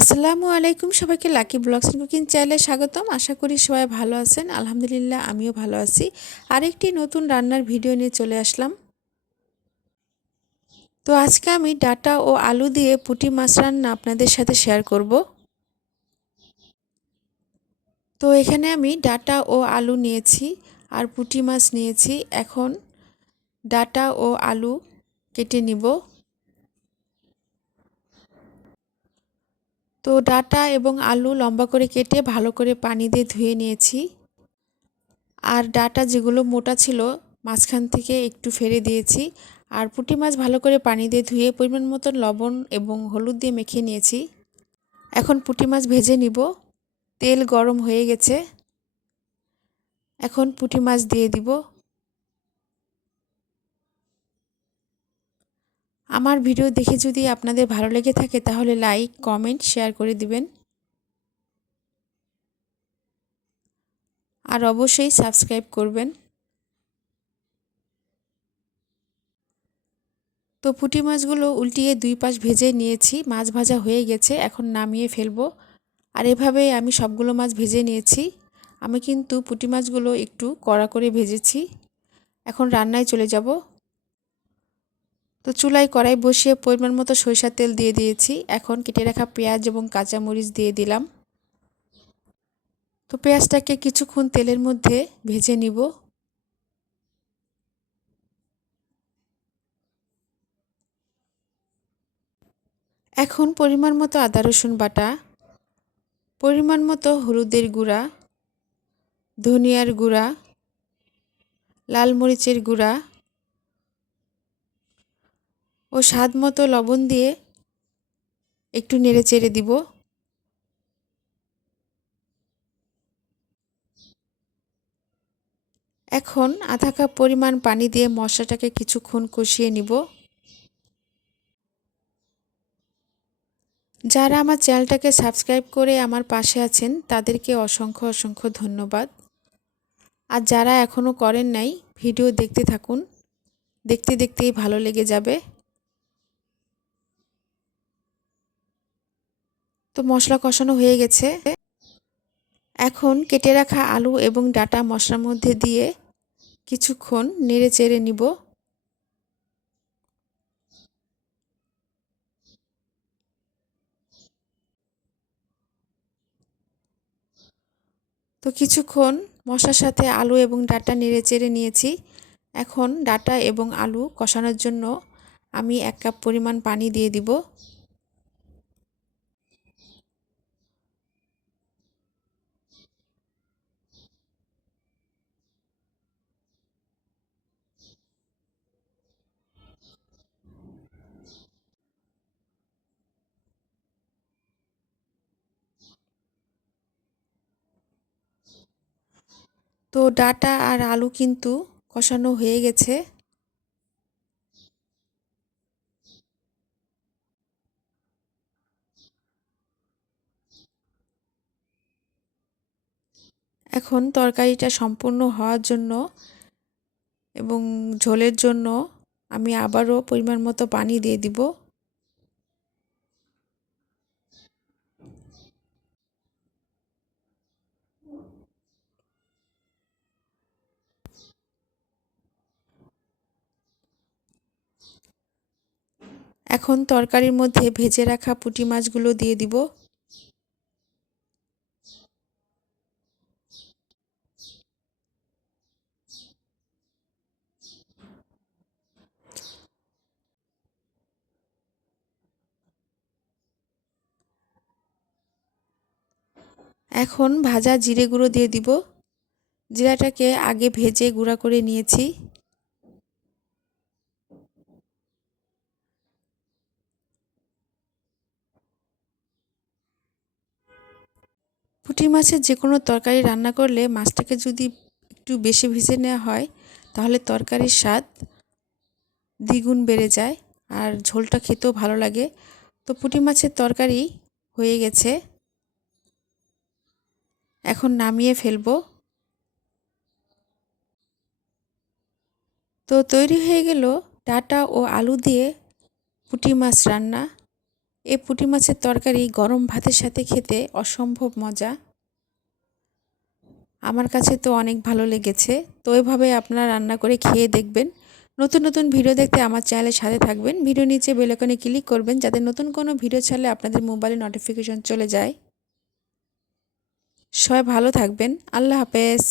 আসসালামু আলাইকুম, সবাইকে লাকি ব্লগস এন্ড কুকিং চ্যানেলে স্বাগতম। আশা করি সবাই ভালো আছেন। আলহামদুলিল্লাহ, আমিও ভালো আছি। আরেকটি নতুন রান্নার ভিডিও নিয়ে চলে আসলাম। তো আজকে আমি ডাটা ও আলু দিয়ে পুঁটি মাছ রান্না আপনাদের সাথে শেয়ার করব। তো এখানে আমি ডাটা ও আলু নিয়েছি আর পুঁটি মাছ নিয়েছি। এখন ডাটা ও আলু কেটে নিব। তো ডাটা এবং আলু লম্বা করে কেটে ভালো করে পানি দিয়ে ধুয়ে নিয়েছি। আর ডাটা যেগুলো মোটা ছিল মাঝখান থেকে একটু ফেলে দিয়েছি। আর পুঁটি মাছ ভালো করে পানি দিয়ে ধুয়ে পরিমাণ মতো লবণ এবং হলুদ দিয়ে মেখে নিয়েছি। এখন পুঁটি মাছ ভেজে নিব। তেল গরম হয়ে গেছে। এখন পুঁটি মাছ দিয়ে দিব। আমার ভিডিও দেখে যদি আপনাদের ভালো লেগে থাকে তাহলে লাইক, কমেন্ট, শেয়ার করে দিবেন। আর অবশ্যই সাবস্ক্রাইব করবেন। তো পুঁটি মাছগুলো উল্টিয়ে দুই পাশ ভেজে নিয়েছি। মাছ ভাজা হয়ে গেছে, এখন নামিয়ে ফেলবো। আর এভাবেই আমি সবগুলো মাছ ভেজে নিয়েছি। আমি কিন্তু পুঁটি মাছগুলো একটু কড়া করে ভেজেছি। এখন রান্নায় চলে যাব। তো চুলায় কড়াই বসিয়ে পরিমাণ মতো সরিষার তেল দিয়ে দিয়েছি। এখন কেটে রাখা পেঁয়াজ এবং কাঁচামরিচ দিয়ে দিলাম। তো পেঁয়াজটাকে কিছুক্ষণ তেলের মধ্যে ভেজে নিব। এখন পরিমাণ মতো আদা রসুন বাটা, পরিমাণ মতো হলুদের গুঁড়া, ধনিয়ার গুঁড়া, লাল মরিচের গুঁড়া ও স্বাদ মতো লবণ দিয়ে একটু নেড়ে চেড়ে দিব। এখন আধা কাপ পরিমাণ পানি দিয়ে মশলাটাকে কিছুক্ষণ কষিয়ে নিব। যারা আমার চ্যানেলটাকে সাবস্ক্রাইব করে আমার পাশে আছেন তাদেরকে অসংখ্য অসংখ্য ধন্যবাদ। আর যারা এখনও করেন নাই, ভিডিও দেখতে থাকুন। দেখতে দেখতেই ভালো লেগে যাবে। তো মশলা কষানো হয়ে গেছে। এখন কেটে রাখা আলু এবং ডাটা মশলার মধ্যে দিয়ে কিছুক্ষণ নেড়ে চেড়ে নিব। তো কিছুক্ষণ মশলার সাথে আলু এবং ডাটা নেড়ে চেড়ে নিয়েছি। এখন ডাটা এবং আলু কষানোর জন্য আমি 1 কাপ পরিমাণ পানি দিয়ে দিব। তো ডাটা আর আলু কিন্তু কষানো হয়ে গেছে। এখন তরকারিটা সম্পূর্ণ হওয়ার জন্য এবং ঝোলের জন্য আমি আবারও পরিমাণ মতো পানি দিয়ে দিব। এখন তরকারির মধ্যে ভেজে রাখা পুঁটি মাছগুলো দিয়ে দিব। এখন ভাজা জিরে গুঁড়ো দিয়ে দিব। জিরাটাকে আগে ভেজে গুঁড়া করে নিয়েছি। পুঁটি মাছের যে কোনো তরকারি রান্না করলে মাছটাকে যদি একটু বেশি ভেজে নেওয়া হয় তাহলে তরকারির স্বাদ দ্বিগুণ বেড়ে যায় আর ঝোলটা খেতেও ভালো লাগে। তো পুঁটি মাছের তরকারি হয়ে গেছে, এখন নামিয়ে ফেলবো। তো তৈরি হয়ে গেল ডাটা ও আলু দিয়ে পুঁটি মাছ রান্না। এই পুঁটি মাছের তরকারি গরম ভাতের সাথে খেতে অসম্ভব মজা। আমার কাছে তো অনেক ভালো লেগেছে। তো এভাবে আপনারা রান্না করে খেয়ে দেখবেন। নতুন নতুন ভিডিও দেখতে আমার চ্যানেলের সাথে থাকবেন। ভিডিও নিচে বেল আইকনে ক্লিক করবেন যাতে নতুন কোনো ভিডিও ছাড়লে আপনাদের মোবাইলে নোটিফিকেশন চলে যায়। সবাই ভালো থাকবেন। আল্লাহ হাফেজ।